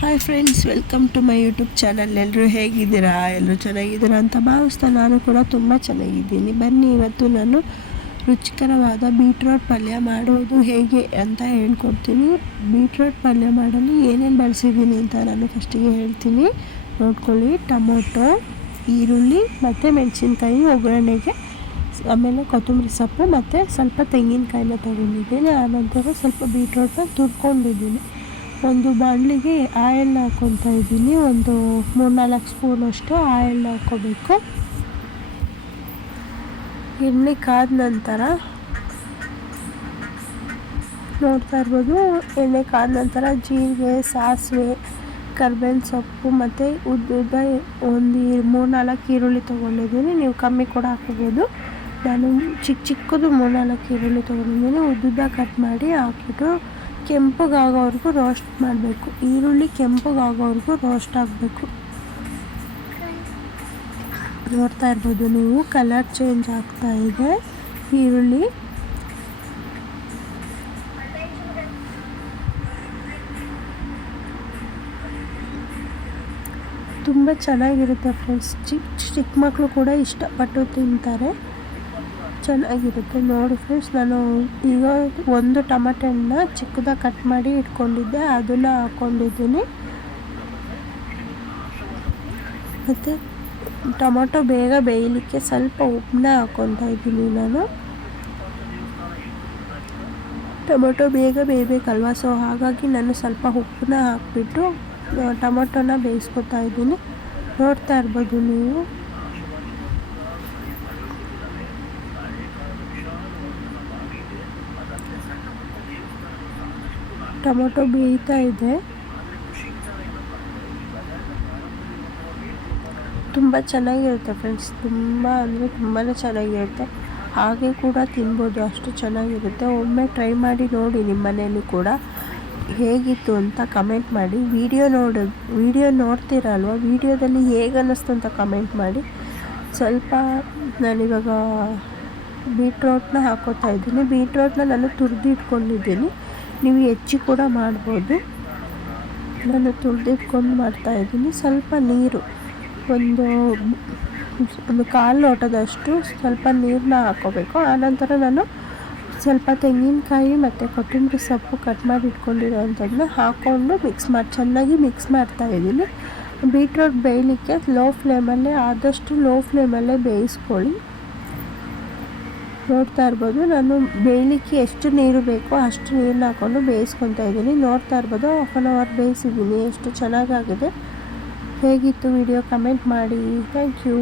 Hi friends, welcome to my YouTube channel. ಎಲ್ಲರೂ ಹೇಗಿದ್ದೀರಾ? ಎಲ್ಲರೂ ಚೆನ್ನಾಗಿದ್ದೀರಾ ಅಂತ ಭಾವಿಸ್ತಾ ನಾನು ಕೂಡ ತುಂಬ ಚೆನ್ನಾಗಿದ್ದೀನಿ. ಬನ್ನಿ, ಇವತ್ತು ನಾನು ರುಚಿಕರವಾದ ಬೀಟ್ರೋಟ್ ಪಲ್ಯ ಮಾಡೋದು ಹೇಗೆ ಅಂತ ಹೇಳ್ಕೊಡ್ತೀನಿ. ಬೀಟ್ರೋಟ್ ಪಲ್ಯ ಮಾಡಲು ಏನೇನು ಬಳಸಿದ್ದೀನಿ ಅಂತ ನಾನು ಫಸ್ಟಿಗೆ ಹೇಳ್ತೀನಿ, ನೋಡ್ಕೊಳ್ಳಿ. ಟೊಮೊಟೊ, ಈರುಳ್ಳಿ ಮತ್ತು ಮೆಣಸಿನ್ಕಾಯಿ ಒಗ್ಗರಣೆಗೆ, ಆಮೇಲೆ ಕೊತ್ತಂಬರಿ ಸೊಪ್ಪು ಮತ್ತು ಸ್ವಲ್ಪ ತೆಂಗಿನಕಾಯಿನ ತೊಗೊಂಡಿದ್ದೀನಿ. ಆನಂತರ ಸ್ವಲ್ಪ ಬೀಟ್ರೋಟ್ನ ತುರ್ಕೊಂಡಿದ್ದೀನಿ. ಒಂದು ಬಾಣಲಿಗೆ ಆಯಿಲ್ ಹಾಕ್ಕೊತಾ ಇದ್ದೀನಿ. ಒಂದು 3-4 ಸ್ಪೂನಷ್ಟು ಆಯಿಲ್ ಹಾಕ್ಕೋಬೇಕು. ಎಣ್ಣೆ ಕಾದ ನಂತರ ನೋಡ್ತಾ ಇರ್ಬೋದು, ಎಣ್ಣೆ ಕಾದ ನಂತರ ಜೀರಿಗೆ, ಸಾಸಿವೆ, ಕರ್ಬೇವಿನ ಸೊಪ್ಪು ಮತ್ತು ಉದ್ದುದ್ದ ಒಂದು 3-4 ಈರುಳ್ಳಿ ತೊಗೊಂಡಿದ್ದೀನಿ. ನೀವು ಕಮ್ಮಿ ಕೂಡ ಹಾಕ್ಕೋಬೋದು. ನಾನು ಚಿಕ್ಕದು 3-4 ಈರುಳ್ಳಿ ತೊಗೊಂಡಿದ್ದೀನಿ. ಉದ್ದುದ್ದ ಕಟ್ ಮಾಡಿ ಹಾಕಿಬಿಟ್ಟು ಕೆಂಪಗಾಗೋವರೆಗೂ ರೋಸ್ಟ್ ಮಾಡಬೇಕು. ಈರುಳ್ಳಿ ಕೆಂಪಗಾಗೋವರೆಗೂ ರೋಸ್ಟ್ ಆಗಬೇಕು. ನೋಡ್ತಾ ಇರ್ಬೋದು ನೀವು, ಕಲರ್ ಚೇಂಜ್ ಆಗ್ತಾ ಇದೆ ಈರುಳ್ಳಿ. ತುಂಬ ಚೆನ್ನಾಗಿರುತ್ತೆ ಫ್ರೆಂಡ್ಸ್. ಚಿಕ್ಕ ಮಕ್ಕಳು ಕೂಡ ಇಷ್ಟಪಟ್ಟು ತಿಂತಾರೆ, ಚೆನ್ನಾಗಿರುತ್ತೆ. ನೋಡಿ ಫ್ರೆಂಡ್ಸ್, ನಾನು ಈಗ ಒಂದು ಟೊಮೆಟೊನ ಚಿಕ್ಕದಾಗಿ ಕಟ್ ಮಾಡಿ ಇಟ್ಕೊಂಡಿದ್ದೆ, ಅದನ್ನು ಹಾಕ್ಕೊಂಡಿದ್ದೀನಿ. ಮತ್ತು ಟೊಮೊಟೊ ಬೇಗ ಬೇಯಲಿಕ್ಕೆ ಸ್ವಲ್ಪ ಉಪ್ಪನ್ನ ಹಾಕ್ಕೊತಾ ಇದ್ದೀನಿ ನಾನು. ಟೊಮೊಟೊ ಬೇಗ ಬೇಯಬೇಕಲ್ವ, ಸೊ ಹಾಗಾಗಿ ನಾನು ಸ್ವಲ್ಪ ಉಪ್ಪನ್ನ ಹಾಕ್ಬಿಟ್ಟು ಟೊಮೊಟೊನ ಬೇಯಿಸ್ಕೊತಾ ಇದ್ದೀನಿ. ನೋಡ್ತಾ ಇರ್ಬೋದು ನೀವು. ಟೊಮೊಟೊ ಬೇಯ್ತಾ ಇದೆ. ತುಂಬ ಚೆನ್ನಾಗಿರುತ್ತೆ ಫ್ರೆಂಡ್ಸ್, ತುಂಬ ಅಂದರೆ ತುಂಬಾ ಚೆನ್ನಾಗಿರುತ್ತೆ. ಹಾಗೆ ಕೂಡ ತಿನ್ಬೋದು, ಅಷ್ಟು ಚೆನ್ನಾಗಿರುತ್ತೆ. ಒಮ್ಮೆ ಟ್ರೈ ಮಾಡಿ ನೋಡಿ ನಿಮ್ಮ ಮನೆಯಲ್ಲಿ ಕೂಡ. ಹೇಗಿತ್ತು ಅಂತ ಕಮೆಂಟ್ ಮಾಡಿ. ವಿಡಿಯೋ ನೋಡ್ತೀರಲ್ವ, ವಿಡಿಯೋದಲ್ಲಿ ಹೇಗೆ ಅನ್ನಿಸ್ತು ಅಂತ ಕಮೆಂಟ್ ಮಾಡಿ. ಸ್ವಲ್ಪ ನಾನಿವಾಗ ಬೀಟ್ರೋಟ್ನ ಹಾಕೋತಾ ಇದ್ದೀನಿ. ಬೀಟ್ರೋಟ್ನ ನಾನು ತುರಿದು ಇಟ್ಕೊಂಡಿದ್ದೀನಿ, ನೀವು ಹೆಚ್ಚು ಕೂಡ ಮಾಡ್ಬೋದು. ನಾನು ತುರಿದಿಟ್ಕೊಂಡು ಮಾಡ್ತಾಯಿದ್ದೀನಿ. ಸ್ವಲ್ಪ ನೀರು, ಒಂದು ಕಾಲು ಲೋಟದಷ್ಟು ಸ್ವಲ್ಪ ನೀರನ್ನ ಹಾಕ್ಕೋಬೇಕು. ಆನಂತರ ನಾನು ಸ್ವಲ್ಪ ತೆಂಗಿನಕಾಯಿ ಮತ್ತು ಕೊತ್ತಂಬರಿ ಸೊಪ್ಪು ಕಟ್ ಮಾಡಿ ಇಟ್ಕೊಂಡಿರೋ ಅಂಥದ್ದನ್ನ ಹಾಕ್ಕೊಂಡು ಚೆನ್ನಾಗಿ ಮಿಕ್ಸ್ ಮಾಡ್ತಾಯಿದ್ದೀನಿ. ಬೀಟ್ರೋಟ್ ಬೇಯಲಿಕ್ಕೆ ಆದಷ್ಟು ಲೋ ಫ್ಲೇಮಲ್ಲೇ ಬೇಯಿಸ್ಕೊಳ್ಳಿ. ನೋಡ್ತಾ ಇರ್ಬೋದು, ನಾನು ಬೇಯಲಿಕ್ಕೆ ಎಷ್ಟು ನೀರು ಬೇಕೋ ಅಷ್ಟು ನೀರನ್ನ ಹಾಕ್ಕೊಂಡು ಬೇಯಿಸ್ಕೊತಾ ಇದ್ದೀನಿ. ನೋಡ್ತಾ ಇರ್ಬೋದು, 1 hour ಬೇಯಿಸಿದ್ದೀನಿ. ಎಷ್ಟು ಚೆನ್ನಾಗಾಗಿದೆ. ಹೇಗಿತ್ತು ವಿಡಿಯೋ ಕಮೆಂಟ್ ಮಾಡಿ. Thank you.